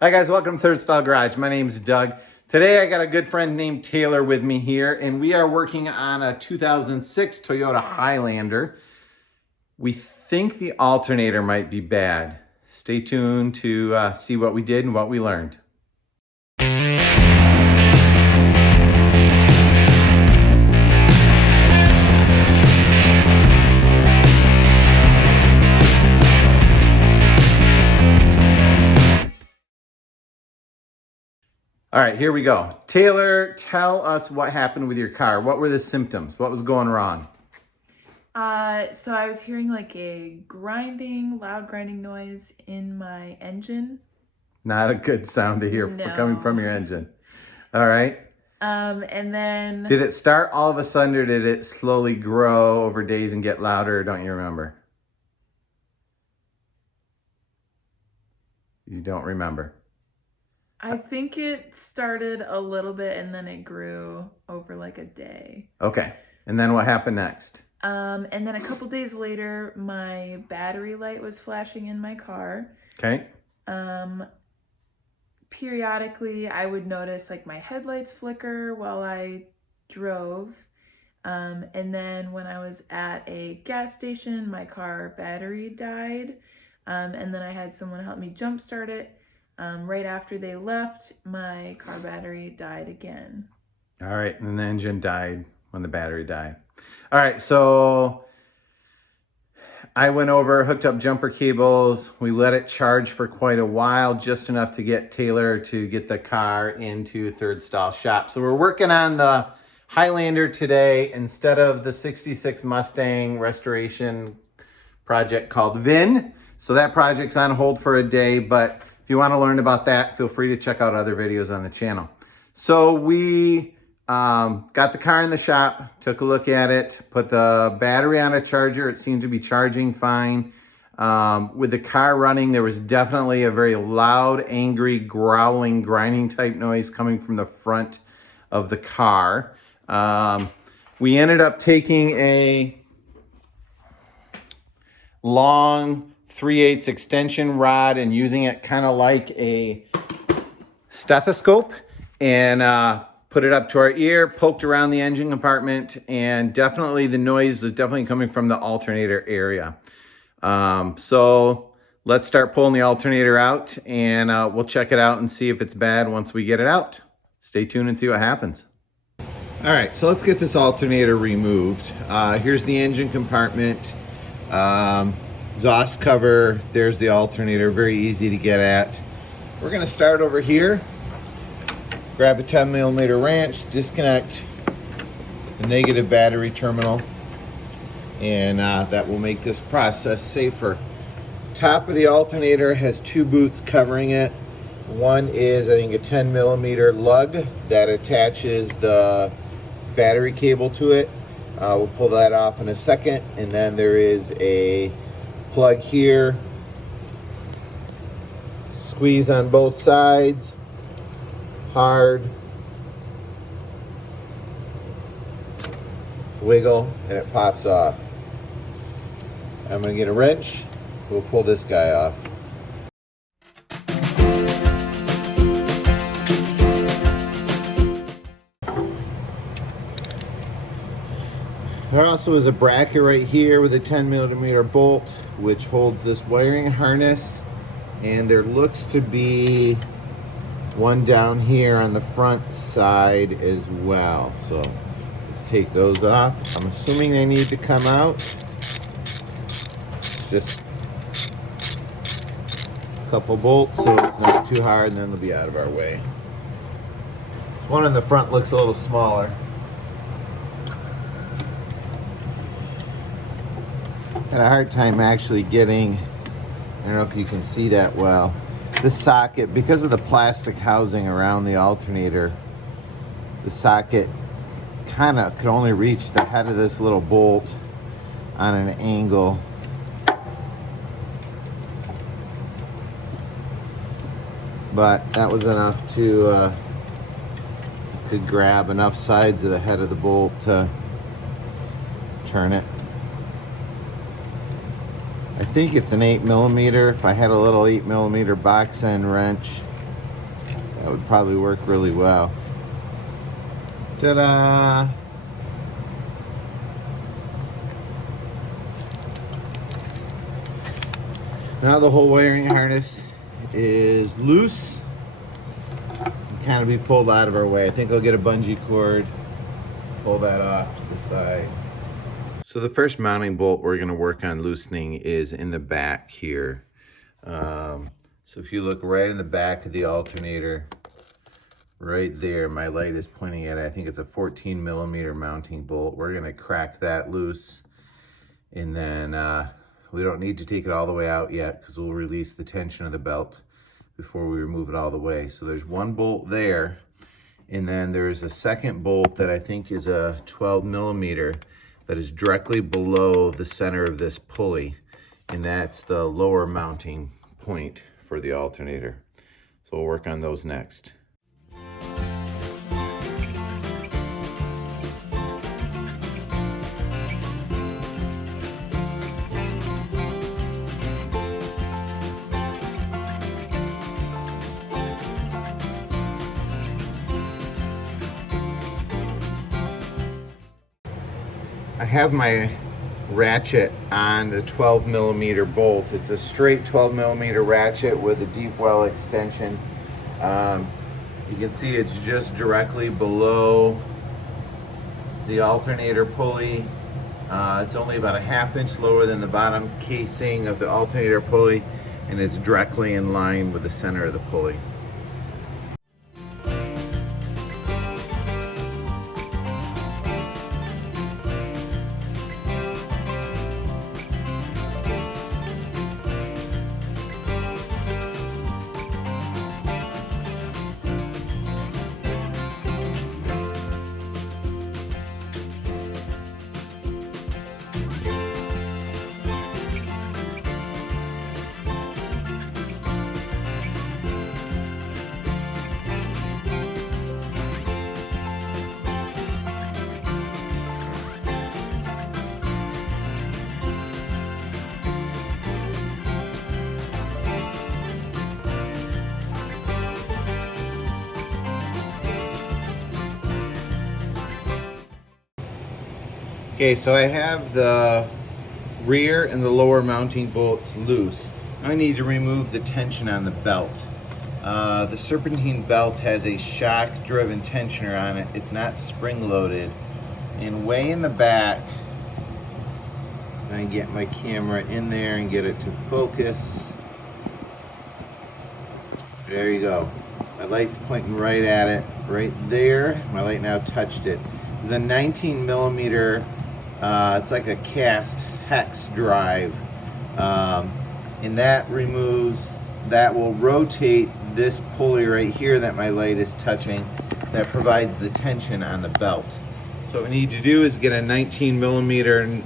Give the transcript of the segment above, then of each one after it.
Hi guys, welcome to Third Style Garage. My name is Doug. Today I got a good friend named Taylor with me here, and we are working on a 2006 Toyota Highlander. We think the alternator might be bad. Stay tuned to see what we did and what we learned. All right, here we go. Taylor, tell us what happened with your car. What were the symptoms? What was going wrong? So I was hearing like a loud grinding noise in my engine. Not a good sound to hear coming from your engine. All right. And then Did it start all of a sudden, or did it slowly grow over days and get louder? Don't you remember? You don't remember. I think it started a little bit and then it grew over like a day. Okay. And then what happened next? And then a couple days later, my battery light was flashing in my car. Okay. Periodically, I would notice like my headlights flicker while I drove. And then when I was at a gas station, my car battery died. And then I had someone help me jump start it. Right after they left, my car battery died again. All right. And the engine died when the battery died. All right. So I went over, hooked up jumper cables. We let it charge for quite a while, just enough to get Taylor to get the car into Third Style shop. So we're working on the Highlander today instead of the 66 Mustang restoration project called VIN. So that project's on hold for a day, but if you want to learn about that, feel free to check out other videos on the channel. So we got the car in the shop, took a look at it, put the battery on a charger. It seemed to be charging fine. With the car running, there was definitely a very loud, angry, growling, grinding type noise coming from the front of the car. We ended up taking a long 3/8 extension rod and using it kind of like a stethoscope, and put it up to our ear, poked around the engine compartment, and definitely the noise is definitely coming from the alternator area. So let's start pulling the alternator out, and we'll check it out and see if it's bad once we get it out. Stay tuned and see what happens. All right, so let's get this alternator removed. Here's the engine compartment. Exhaust cover, there's the alternator, very easy to get at. We're gonna start over here, grab a 10mm wrench, disconnect the negative battery terminal, and that will make this process safer. Top of the alternator has two boots covering it. One is, I think, a 10mm lug that attaches the battery cable to it. We'll pull that off in a second, and then there is a plug here, squeeze on both sides, hard, wiggle, and it pops off. I'm going to get a wrench, we'll pull this guy off. There also is a bracket right here with a 10mm bolt which holds this wiring harness, and there looks to be one down here on the front side as well. So let's take those off. I'm assuming they need to come out. It's just a couple bolts so it's not too hard, and then they'll be out of our way. This one in the front looks a little smaller. Had a hard time actually getting, I don't know if you can see that well, the socket, because of the plastic housing around the alternator, the socket kind of could only reach the head of this little bolt on an angle. But that was enough to could grab enough sides of the head of the bolt to turn it. I think it's an 8mm. If I had a little 8mm box end wrench, That would probably work really well. Ta-da! Now the whole wiring harness is loose. Kind of be pulled out of our way. I think I'll get a bungee cord, pull that off to the side. So the first mounting bolt we're going to work on loosening is in the back here. So if you look right in the back of the alternator, right there, my light is pointing at it. I think it's a 14 millimeter mounting bolt. We're going to crack that loose, and then we don't need to take it all the way out yet because we'll release the tension of the belt before we remove it all the way. So there's one bolt there, and then there's a second bolt that I think is a 12 millimeter that is directly below the center of this pulley, and that's the lower mounting point for the alternator. So we'll work on those next. I have my ratchet on the 12 millimeter bolt. It's a straight 12 millimeter ratchet with a deep well extension. You can see it's just directly below the alternator pulley. It's only about a ½ inch lower than the bottom casing of the alternator pulley, and it's directly in line with the center of the pulley. Okay, so I have the rear and the lower mounting bolts loose. I need to remove the tension on the belt. The serpentine belt has a shock-driven tensioner on it. It's not spring-loaded. And way in the back, I get my camera in there and get it to focus. There you go. My light's pointing right at it, right there. My light now touched it. It's a 19 millimeter, it's like a cast hex drive. And that will rotate this pulley right here that my light is touching, that provides the tension on the belt. So what we need to do is get a 19 millimeter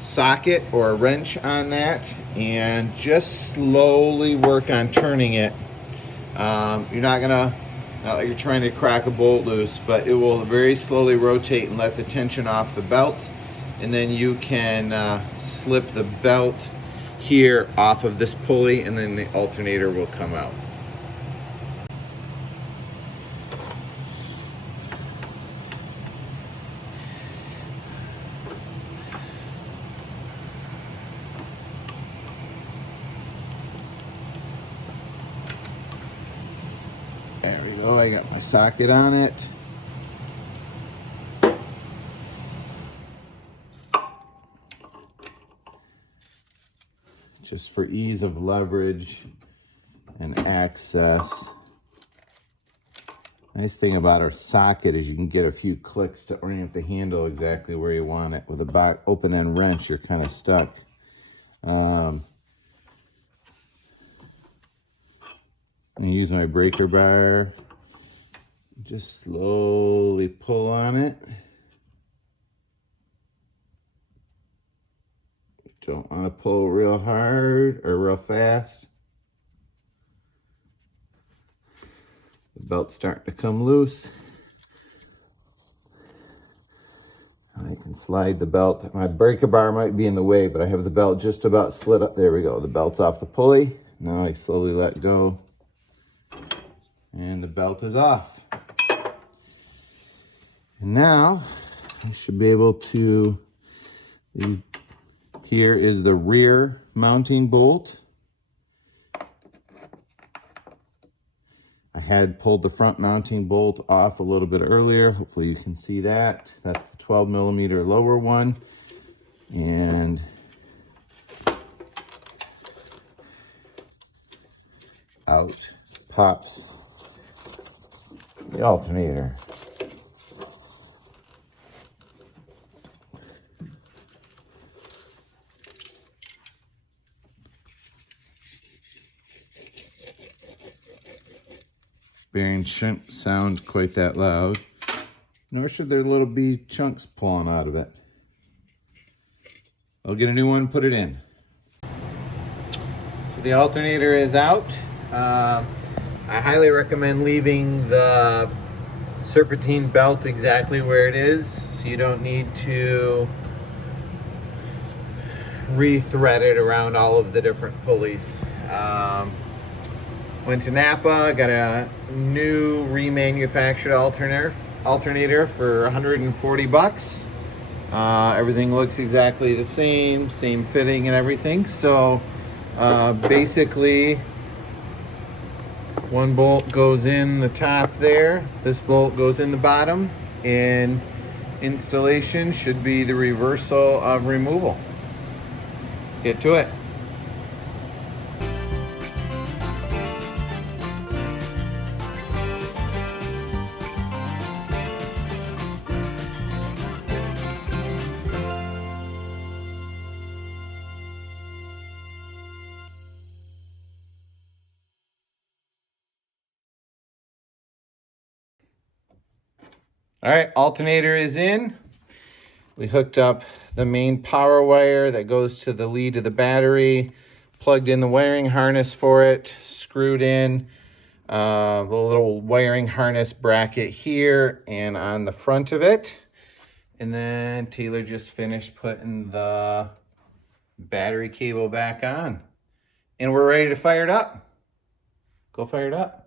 socket or a wrench on that and just slowly work on turning it. You're not like you're trying to crack a bolt loose, but it will very slowly rotate and let the tension off the belt, and then you can slip the belt here off of this pulley, and then the alternator will come out. There we go, I got my socket on it. Just for ease of leverage and access. Nice thing about our socket is you can get a few clicks to orient the handle exactly where you want it. With a open end wrench, you're kind of stuck. I'm use my breaker bar, just slowly pull on it. Don't want to pull real hard or real fast. The belt's starting to come loose. I can slide the belt. My breaker bar might be in the way, but I have the belt just about slid up. There we go. The belt's off the pulley. Now I slowly let go. And the belt is off. And now I should be able to, here is the rear mounting bolt. I had pulled the front mounting bolt off a little bit earlier. Hopefully you can see that. That's the 12 millimeter lower one. And out pops the alternator. Bearings shouldn't sound quite that loud, nor should there little be chunks pulling out of it. I'll get a new one, put it in. So the alternator is out. I highly recommend leaving the serpentine belt exactly where it is, so you don't need to re-thread it around all of the different pulleys. Went to Napa, got a new remanufactured alternator for 140 bucks. Everything looks exactly the same fitting and everything. So basically, one bolt goes in the top there, this bolt goes in the bottom, and installation should be the reversal of removal. Let's get to it. All right, alternator is in. We hooked up the main power wire that goes to the lead of the battery, plugged in the wiring harness for it, screwed in the little wiring harness bracket here and on the front of it. And then Taylor just finished putting the battery cable back on. And we're ready to fire it up. Go fire it up.